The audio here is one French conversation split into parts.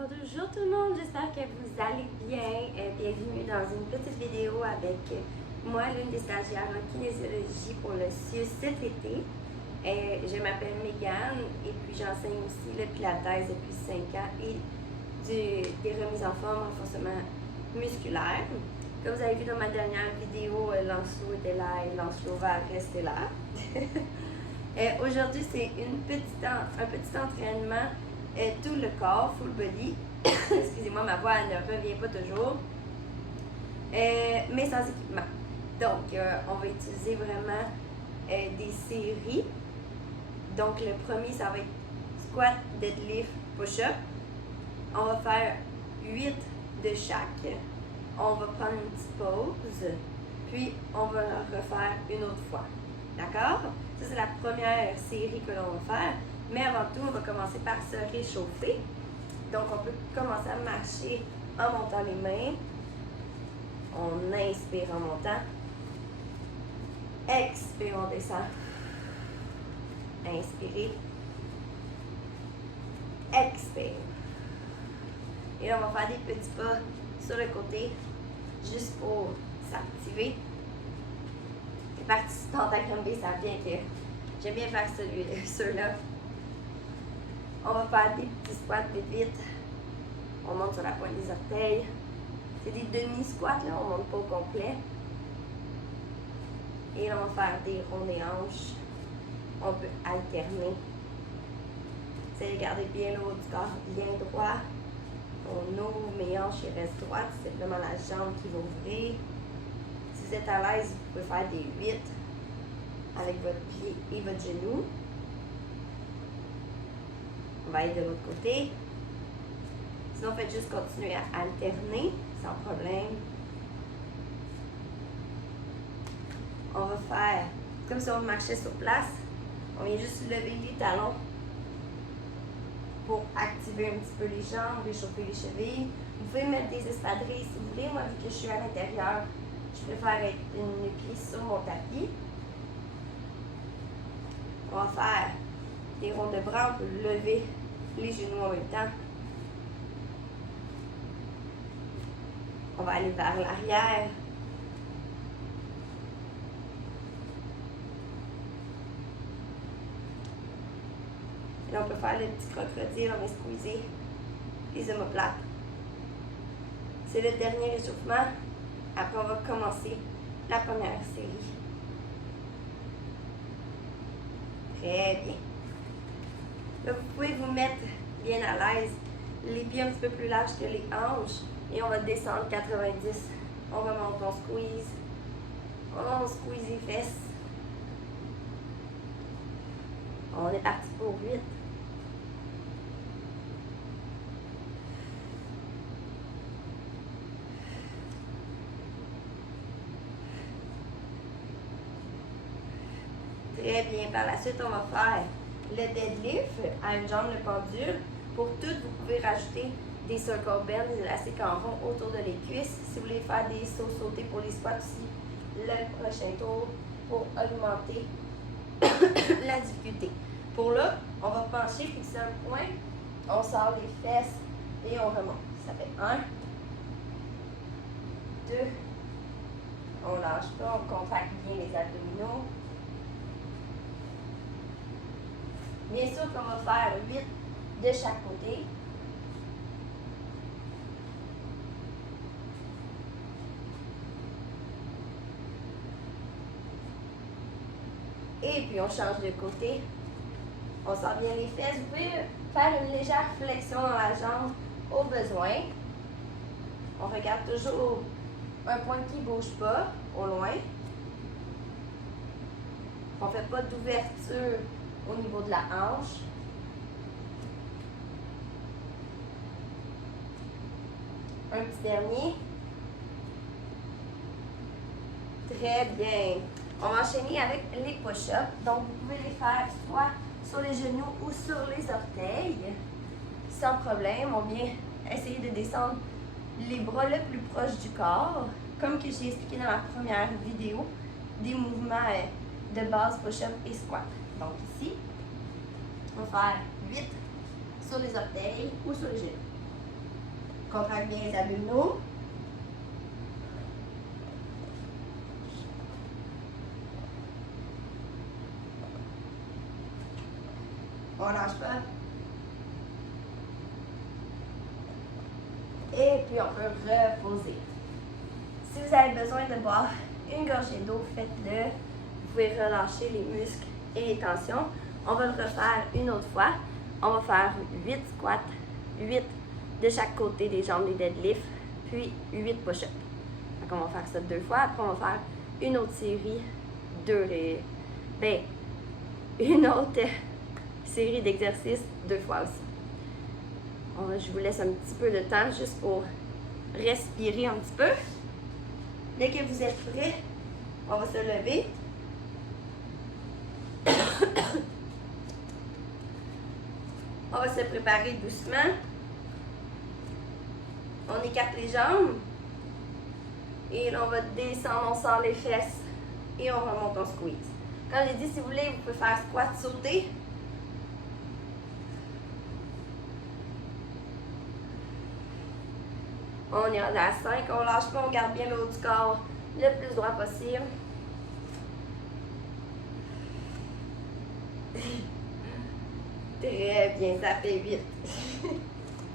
Bonjour tout le monde, j'espère que vous allez bien. Bienvenue dans une petite vidéo avec moi, l'une des stagiaires en kinésiologie pour le CIUS cet été. Je m'appelle Mégane et puis j'enseigne aussi le pilates depuis 5 ans et des remises en forme, renforcement musculaire. Comme vous avez vu dans ma dernière vidéo, Lancelot était là et Lancelot va rester là. Aujourd'hui, c'est un petit entraînement tout le corps, full body. Excusez-moi, ma voix ne revient pas toujours. Mais sans équipement. Donc, on va utiliser vraiment des séries. Donc, le premier, ça va être squat, deadlift, push-up. On va faire 8 de chaque. On va prendre une petite pause. Puis, on va refaire une autre fois. D'accord? Ça, c'est la première série que l'on va faire. Mais avant tout, on va commencer par se réchauffer. Donc, on peut commencer à marcher en montant les mains. On inspire en montant. Expire, on descend. Inspirez. Expire. Et là, on va faire des petits pas sur le côté, juste pour s'activer. Les participantes à Granby savent bien que j'aime bien faire ceux-là. On va faire des petits squats vite. On monte sur la pointe des orteils. C'est des demi-squats, là, on ne monte pas au complet. Et là, on va faire des ronds des hanches. On peut alterner. Essayez de garder bien le haut du corps, bien droit. On ouvre, mes hanches restent droites. C'est vraiment la jambe qui va ouvrir. Si vous êtes à l'aise, vous pouvez faire des 8 avec votre pied et votre genou. On va aller de l'autre côté. Sinon, faites juste continuer à alterner sans problème. On va faire comme si on marchait sur place. On vient juste lever les talons pour activer un petit peu les jambes, réchauffer les chevilles. Vous pouvez mettre des espadrilles si vous voulez. Moi, vu que je suis à l'intérieur, je préfère être une pied sur mon tapis. On va faire des ronds de bras. On peut lever les genoux en même temps. On va aller vers l'arrière. Et là, on peut faire le petit crocodile. On va squeezer les omoplates. C'est le dernier réchauffement. Après, on va commencer la première série. Très bien. Là, vous pouvez vous mettre bien à l'aise, les pieds un petit peu plus larges que les hanches. Et on va descendre 90. On remonte, on squeeze. On squeeze les fesses. On est parti pour 8. Très bien. Par la suite, on va faire le deadlift à une jambe le pendule. Pour toutes, vous pouvez rajouter des circle bends, des élastiques en rond autour de les cuisses. Si vous voulez faire des sauts sautés pour les squats aussi, le prochain tour pour augmenter la difficulté. Pour là, on va pencher, fixer un point, on sort les fesses et on remonte. Ça fait 1, 2, on lâche pas, on contracte bien les abdominaux. Bien sûr qu'on va faire 8 de chaque côté. Et puis on change de côté. On sort bien les fesses. Vous pouvez faire une légère flexion dans la jambe au besoin. On regarde toujours un point qui ne bouge pas au loin. On ne fait pas d'ouverture au niveau de la hanche. Un petit dernier. Très bien. On va enchaîner avec les push-ups. Donc, vous pouvez les faire soit sur les genoux ou sur les orteils. Sans problème. On vient essayer de descendre les bras le plus proche du corps. Comme que j'ai expliqué dans la première vidéo, des mouvements de base push-up et squat. Donc ici, on va faire 8 sur les orteils ou sur les genoux. contracte bien les abdominaux. On lâche pas. Et puis on peut reposer. Si vous avez besoin de boire une gorgée d'eau, faites-le. Vous pouvez relâcher les muscles et les tensions. On va le refaire une autre fois. On va faire 8 squats, 8 de chaque côté des jambes des deadlifts, puis 8 push-ups. Donc on va faire ça 2 fois. Après, on va faire une autre série, une autre série d'exercices 2 fois aussi. Je vous laisse un petit peu de temps juste pour respirer un petit peu. Dès que vous êtes prêts, on va se lever. On va se préparer doucement. On écarte les jambes. Et là, on va descendre, on sort les fesses. Et on remonte, on squeeze. Comme j'ai dit, si vous voulez, vous pouvez faire squat, sauter. On est rendu à 5, on lâche pas, on garde bien le haut du corps le plus droit possible. Très bien, ça fait 8.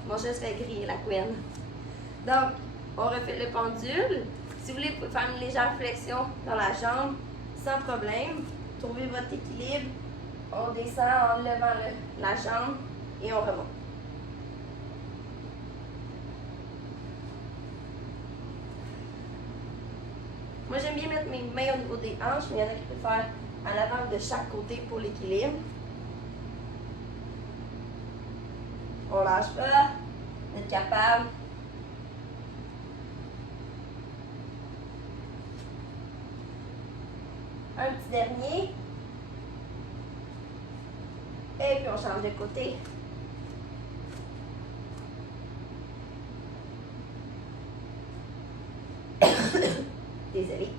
Mon chat se fait griller la couenne. Donc, on refait le pendule. Si vous voulez, vous pouvez faire une légère flexion dans la jambe, sans problème. Trouvez votre équilibre. On descend en levant la jambe et on remonte. Moi, j'aime bien mettre mes mains au niveau des hanches, mais il y en a qui préfèrent à l'avant de chaque côté pour l'équilibre. On lâche pas. Vous êtes capable. Un petit dernier. Et puis on change de côté. Désolée.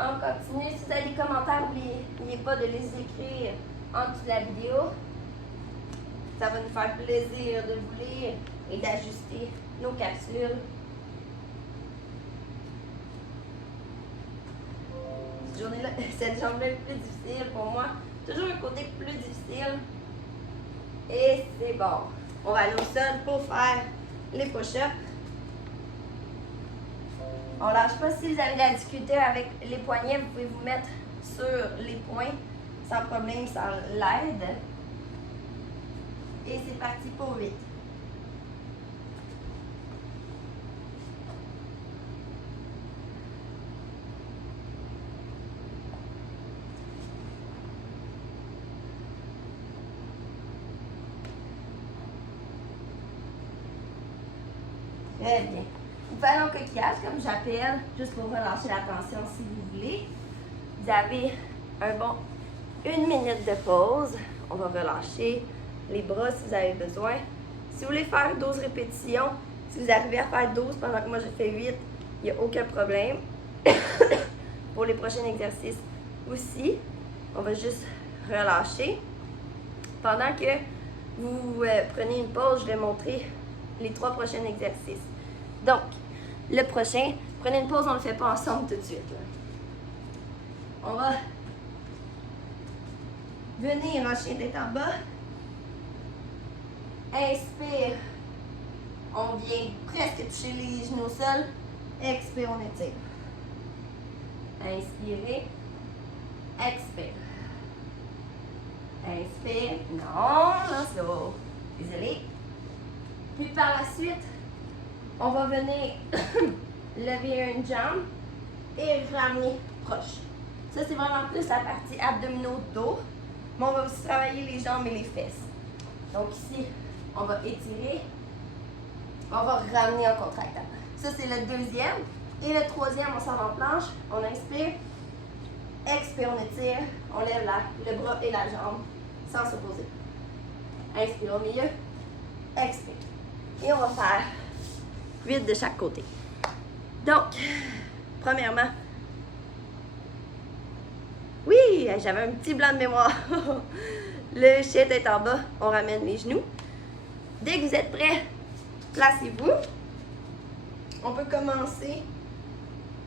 On continue. Si vous avez des commentaires, n'oubliez pas de les écrire en dessous de la vidéo. Ça va nous faire plaisir de vous lire et d'ajuster nos capsules. Cette journée-là est plus difficile pour moi. Toujours un côté plus difficile. Et c'est bon. On va aller au sol pour faire les push-ups. On lâche pas. Si vous avez de la difficulté avec les poignets, vous pouvez vous mettre sur les poings sans problème, ça l'aide. Et c'est parti pour 8. Très bien. Vous pouvez aller au coquillage, comme j'appelle, juste pour relâcher la tension si vous voulez. Vous avez une minute de pause. On va relâcher les bras si vous avez besoin. Si vous voulez faire 12 répétitions, si vous arrivez à faire 12 pendant que moi j'ai fait 8, il n'y a aucun problème. Pour les prochains exercices aussi, on va juste relâcher. Pendant que vous prenez une pause, je vais montrer les 3 prochains exercices. Donc, le prochain, prenez une pause, on ne le fait pas ensemble tout de suite. Là. On va venir en chien tête en bas. Inspire. On vient presque toucher les genoux au sol. Expire, on étire. Inspirez. Expire. Inspire. Non, là, slow. Désolé. Puis par la suite, on va venir lever une jambe et ramener proche. Ça, c'est vraiment plus la partie abdominaux dos. Mais on va aussi travailler les jambes et les fesses. Donc ici, on va étirer. On va ramener en contractant. Ça, c'est le deuxième. Et le troisième, on s'en va en planche. On inspire. Expire, on étire. On lève le bras et la jambe sans s'opposer. Inspire au milieu. Expire. Et on va faire 8 de chaque côté. Donc, premièrement, oui, Oui, j'avais un petit blanc de mémoire. Le chien tête en bas, on ramène les genoux. Dès que vous êtes prêts, placez-vous. On peut commencer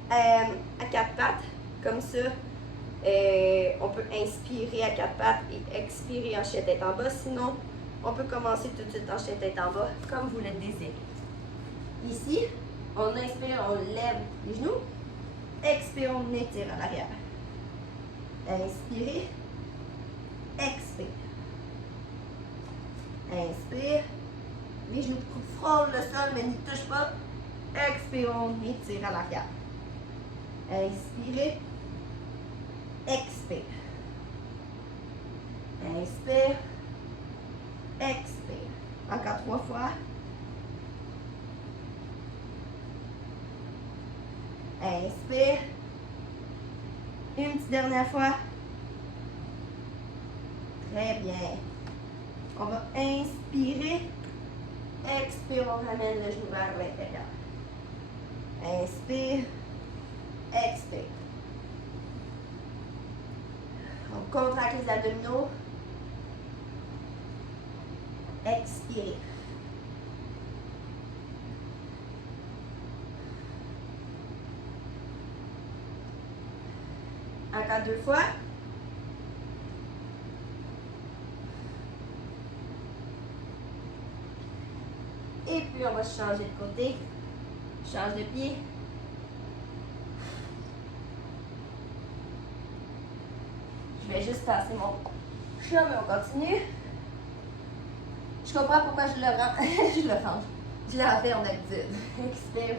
à quatre pattes, comme ça. On peut inspirer à quatre pattes et expirer en chien tête en bas. Sinon, on peut commencer tout de suite en chien tête en bas, comme vous le désirez. Ici, on inspire, on lève les genoux. Expire, on étire à l'arrière. Inspirez. Expire. Inspire. Les genoux frôlent le sol, mais n'y touchent pas. Expire, on étire à l'arrière. Inspirez. Expire. Inspire. Expire. Encore 3 fois. Inspire. Une petite dernière fois. Très bien. On va inspirer. Expire, on ramène le genou vers l'intérieur. Inspire. Expire. On contracte les abdominaux. Expirez. Encore 2 fois. Et puis on va changer de côté. Change de pied. Je vais juste passer mon chat, mais on continue. Je comprends pourquoi je le range. Je le range. Je le refais en habitude. Expire.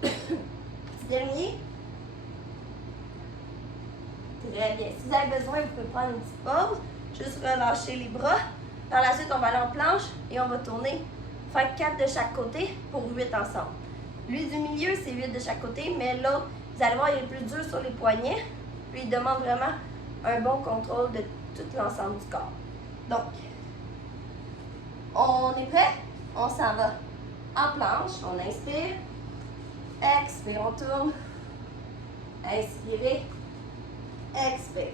Petit dernier. Très bien. Si vous avez besoin, vous pouvez prendre une petite pause. Juste relâcher les bras. Par la suite, on va aller en planche et on va tourner. Faire 4 de chaque côté pour 8 ensemble. Lui du milieu, c'est 8 de chaque côté, mais l'autre, vous allez voir, il est plus dur sur les poignets. Puis il demande vraiment un bon contrôle de tout l'ensemble du corps. Donc, on est prêt? On s'en va en planche. On inspire. Expire, on tourne. Inspirez. Expire.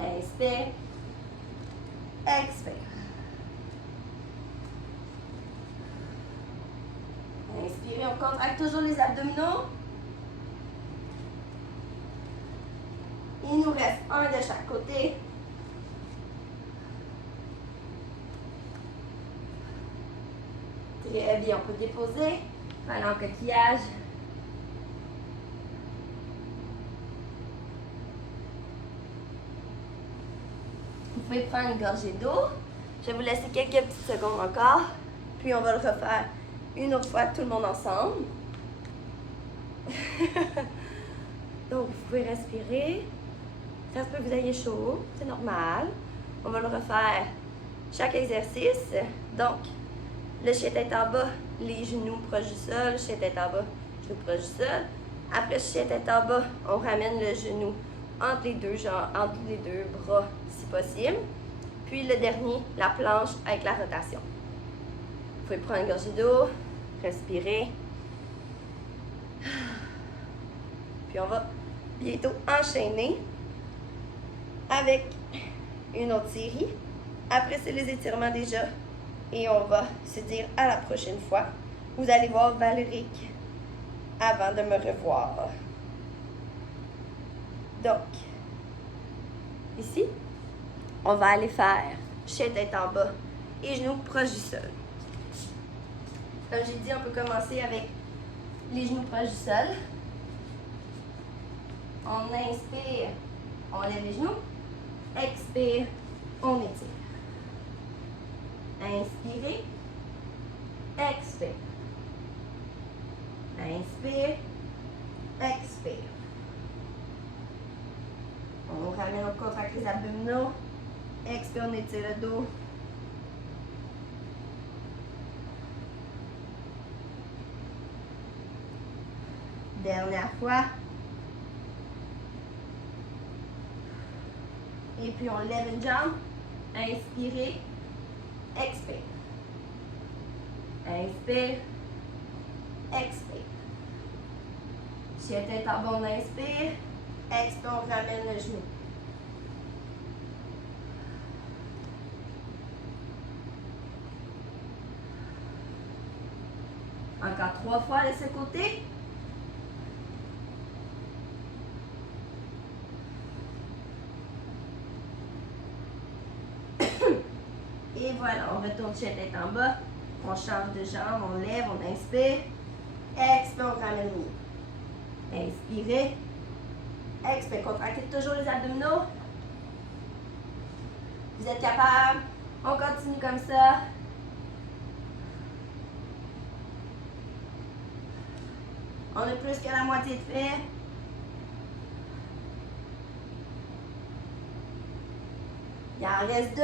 Inspire. Expire. Inspirez, on contracte toujours les abdominaux. Il nous reste un de chaque côté. Très bien, on peut déposer. Aller en coquillage. Vous pouvez prendre une gorgée d'eau. Je vais vous laisser quelques petites secondes encore. Puis on va le refaire une autre fois, tout le monde ensemble. Donc, vous pouvez respirer. Ça se peut que vous ayez chaud, c'est normal. On va le refaire chaque exercice. Donc, le chien tête en bas, les genoux proches du sol, chien tête en bas, genoux proches du sol. Après chien tête en bas, on ramène le genou entre les deux jambes, entre les deux bras si possible. Puis le dernier, la planche avec la rotation. Vous pouvez prendre une gorgée d'eau, respirer. Puis on va bientôt enchaîner avec une autre série. Après, c'est les étirements déjà. Et on va se dire à la prochaine fois. Vous allez voir Valérique avant de me revoir. Donc, ici, on va aller faire chien tête en bas et genoux proches du sol. Comme j'ai dit, on peut commencer avec les genoux proches du sol. On inspire, on lève les genoux. Expire, on étire. Inspirez, expire. Inspire, expire. On ramène, on contracte les abdominaux. Expire, on étire le dos. Dernière fois. Et puis on lève une jambe. Inspirez. Expire. Inspire. Expire. Chien tête en bas, on inspire. Expire, on ramène le genou. Encore 3 fois de ce côté. Et voilà, on retourne chien tête en bas. On change de jambe, on lève, on inspire. Expire, on ramène le genou. Inspirez. Expire, contractez toujours les abdominaux. Vous êtes capable. On continue comme ça. On a plus que la moitié de fait. Il en reste 2.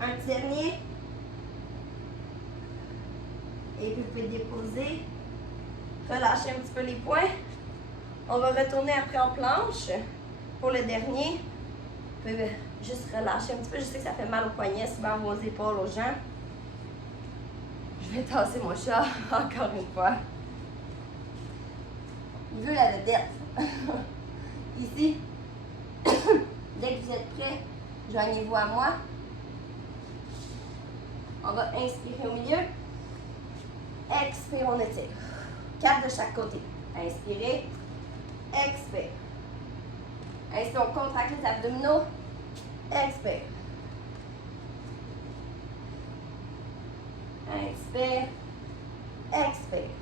Un petit dernier. Et puis vous pouvez déposer. Relâchez un petit peu les poings. On va retourner après en planche. Pour le dernier, vous pouvez juste relâcher un petit peu. Je sais que ça fait mal aux poignets, souvent aux épaules, aux jambes. Je vais tasser mon chat encore une fois. Il veut la vedette. Ici. Dès que vous êtes prêts, joignez-vous à moi. On va inspirer au milieu. Expire, on étire. 4 de chaque côté. Inspirez. Expire. Inspire, on contracte les abdominaux. Expire. Inspire. Expire.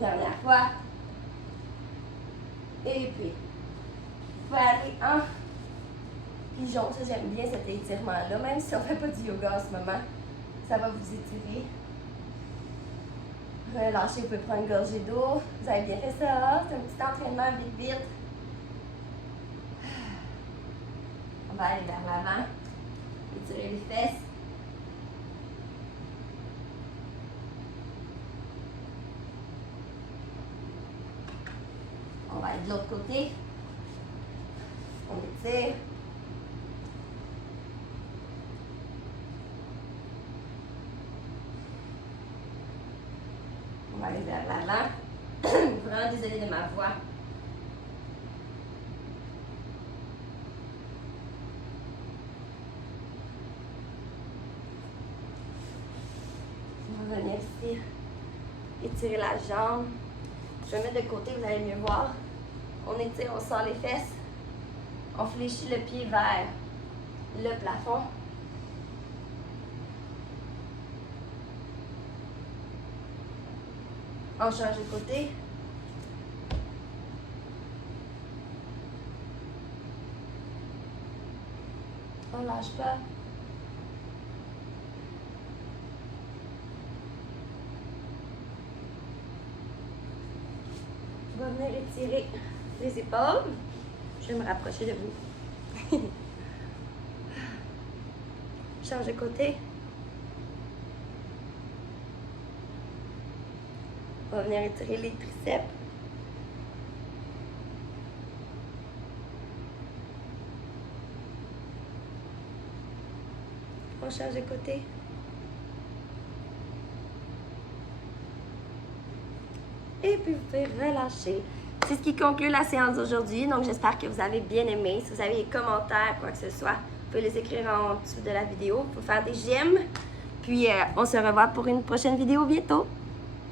Dernière fois. Et puis, vous pouvez aller en pigeon. Ça, j'aime bien cet étirement-là. Même si on ne fait pas du yoga en ce moment, ça va vous étirer. Relâchez, vous pouvez prendre une gorgée d'eau. Vous avez bien fait ça. C'est un petit entraînement vite, vite. On va aller vers l'avant. Étirer les fesses. On va aller de l'autre côté. On étire. On va aller vers l'avant. Vraiment désolée de ma voix. On va venir ici. Étirer la jambe. Je vais mettre de côté, vous allez mieux voir. On étire, on sort les fesses. On fléchit le pied vers le plafond. On change de côté. On lâche pas. On va venir étirer les épaules. Je vais me rapprocher de vous. Change de côté. On va venir étirer les triceps. On change de côté. Et puis vous pouvez relâcher. C'est ce qui conclut la séance d'aujourd'hui. Donc j'espère que vous avez bien aimé. Si vous avez des commentaires, quoi que ce soit, vous pouvez les écrire en dessous de la vidéo. Vous pouvez faire des j'aime. Puis on se revoit pour une prochaine vidéo bientôt.